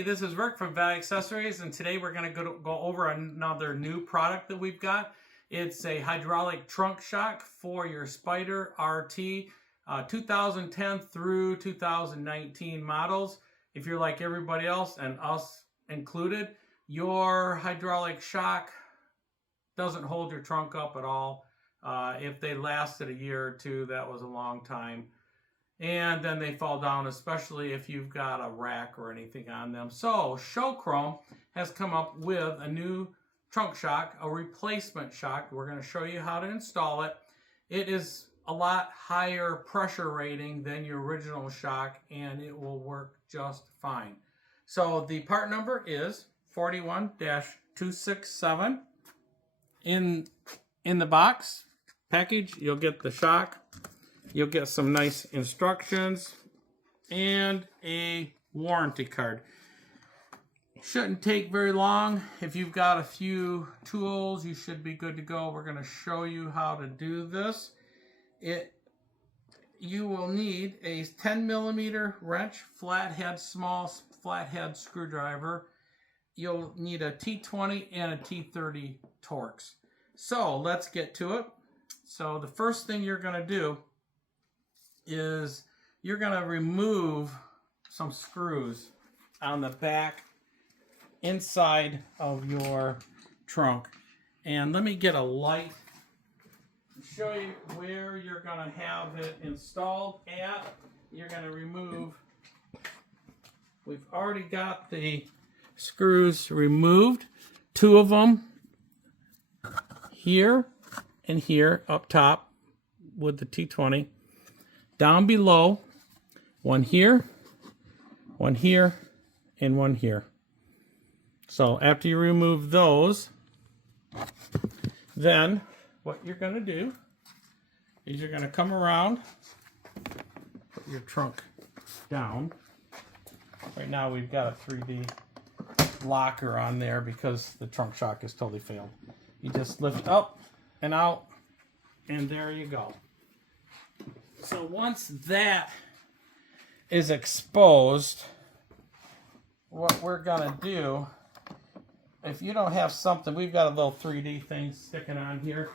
Hey, this is Rick from Value Accessories, and today we're going to go over another new product that we've got. It's a hydraulic trunk shock for your Spyder RT 2010 through 2019 models. If you're like everybody else, and us included, your hydraulic shock doesn't hold your trunk up at all. If they lasted a year or two, that was a long time. And then they fall down, especially if you've got a rack or anything on them. So Chrome has come up with a new trunk shock, a replacement shock. We're going to show you how to install it. It is a lot higher pressure rating than your original shock, and it will work just fine. So the part number is 41-267. In the box package, you'll get the shock. You'll get some nice instructions and a warranty card. Shouldn't take very long. If you've got a few tools, you should be good to go. We're going to show you how to do this. You will need a 10mm wrench, small flathead screwdriver. You'll need a T20 and a T30 Torx. So let's get to it. So the first thing you're going to do is you're going to remove some screws on the back inside of your trunk. And let me get a light to show you where you're going to have it installed at. You're going to remove, we've already got the screws removed, two of them here and here up top with the T20. Down below, one here, and one here. So after you remove those, then what you're going to do is you're going to come around, put your trunk down. Right now we've got a 3D locker on there because the trunk shock has totally failed. You just lift up and out, and there you go. So once that is exposed, what we're going to do, if you don't have something, we've got a little 3D thing sticking on here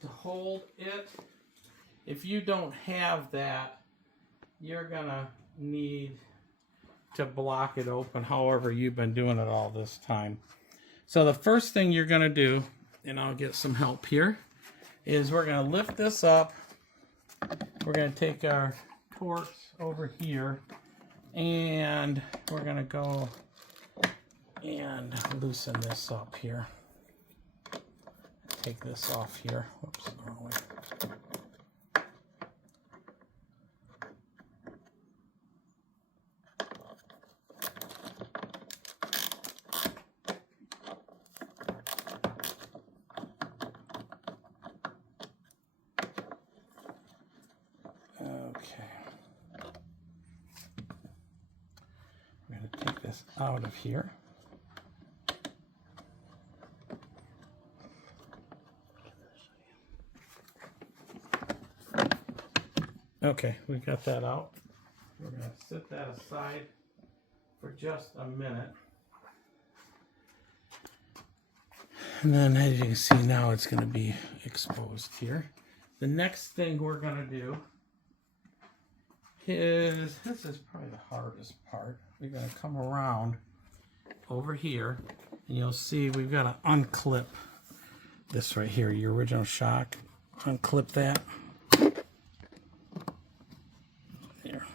to hold it. If you don't have that, you're going to need to block it open however you've been doing it all this time. So the first thing you're going to do, and I'll get some help here, is we're going to lift this up. We're going to take our Torx over here, and we're going to go and loosen this up here. Take this off here. Whoops, wrong way. Okay. We're going to take this out of here. Okay, we got that out. We're going to set that aside for just a minute. And then as you can see now, it's going to be exposed here. The next thing we're going to do is, this is probably the hardest part. We're going to come around over here, and you'll see we've got to unclip this right here, your original shock. Unclip that. There.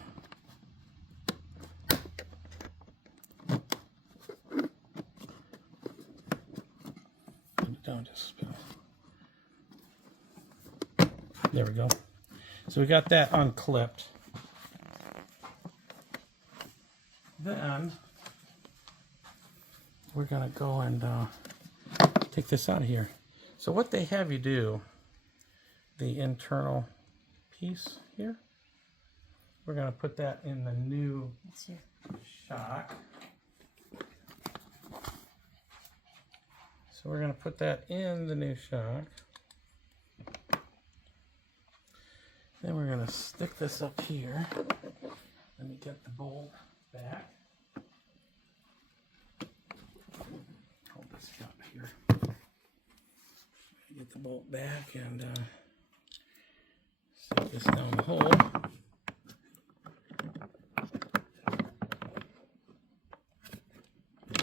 Put it down just a bit. There we go. So we got that unclipped. Then we're going to go and take this out of here. So what they have you do, the internal piece here, we're going to put that in the new shock. So we're going to put that in the new shock. Then we're going to stick this up here. Let me get the bolt back. Strut here. Get the bolt back and set this down the hole.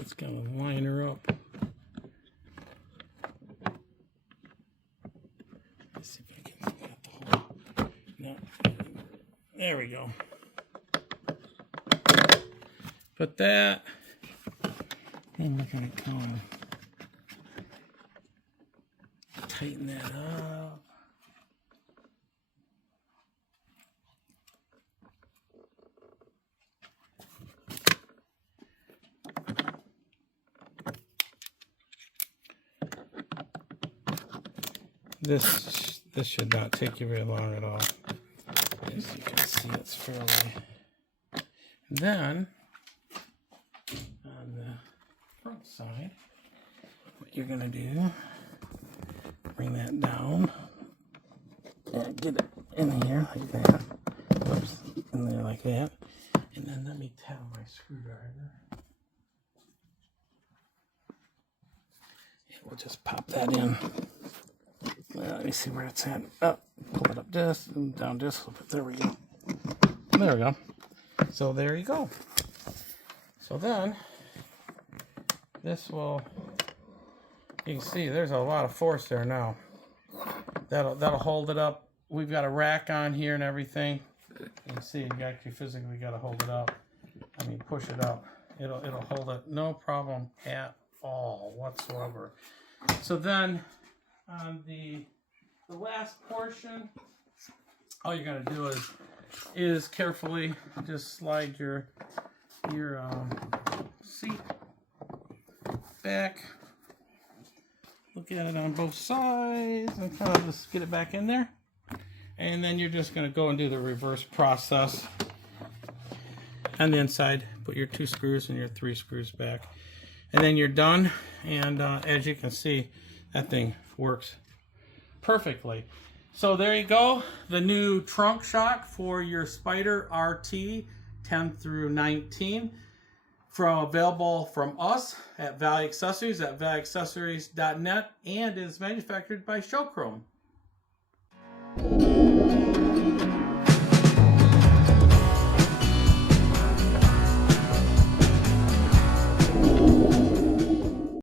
It's gonna line her up. Let's see if I can get the hole. No. There we go. Put that. And we're gonna come tighten that up. This should not take you very long at all. As you can see, it's fairly. Then on the front side, what you're gonna do, bring that down and get it in here like that. Oops, in there like that. And then let me tap my screwdriver. And we'll just pop that in. Let me see where it's at. Up, pull it up just and down just a little bit. There we go. There we go. So there you go. So then this will, you can see there's a lot of force there now. That'll hold it up. We've got a rack on here and everything. You can see you actually physically got to hold it up. I mean, push it up. It'll hold it, no problem at all whatsoever. So then on the last portion, all you're gonna do is carefully just slide your seat back. Look at it on both sides and kind of just get it back in there. And then you're just gonna go and do the reverse process. On the inside, put your 2 screws and your 3 screws back. And then you're done. And as you can see, that thing works perfectly. So there you go, the new trunk shock for your Spyder RT 10 through 19, available from us at Valley Accessories at vallyaccessories.net, and is manufactured by Showchrome.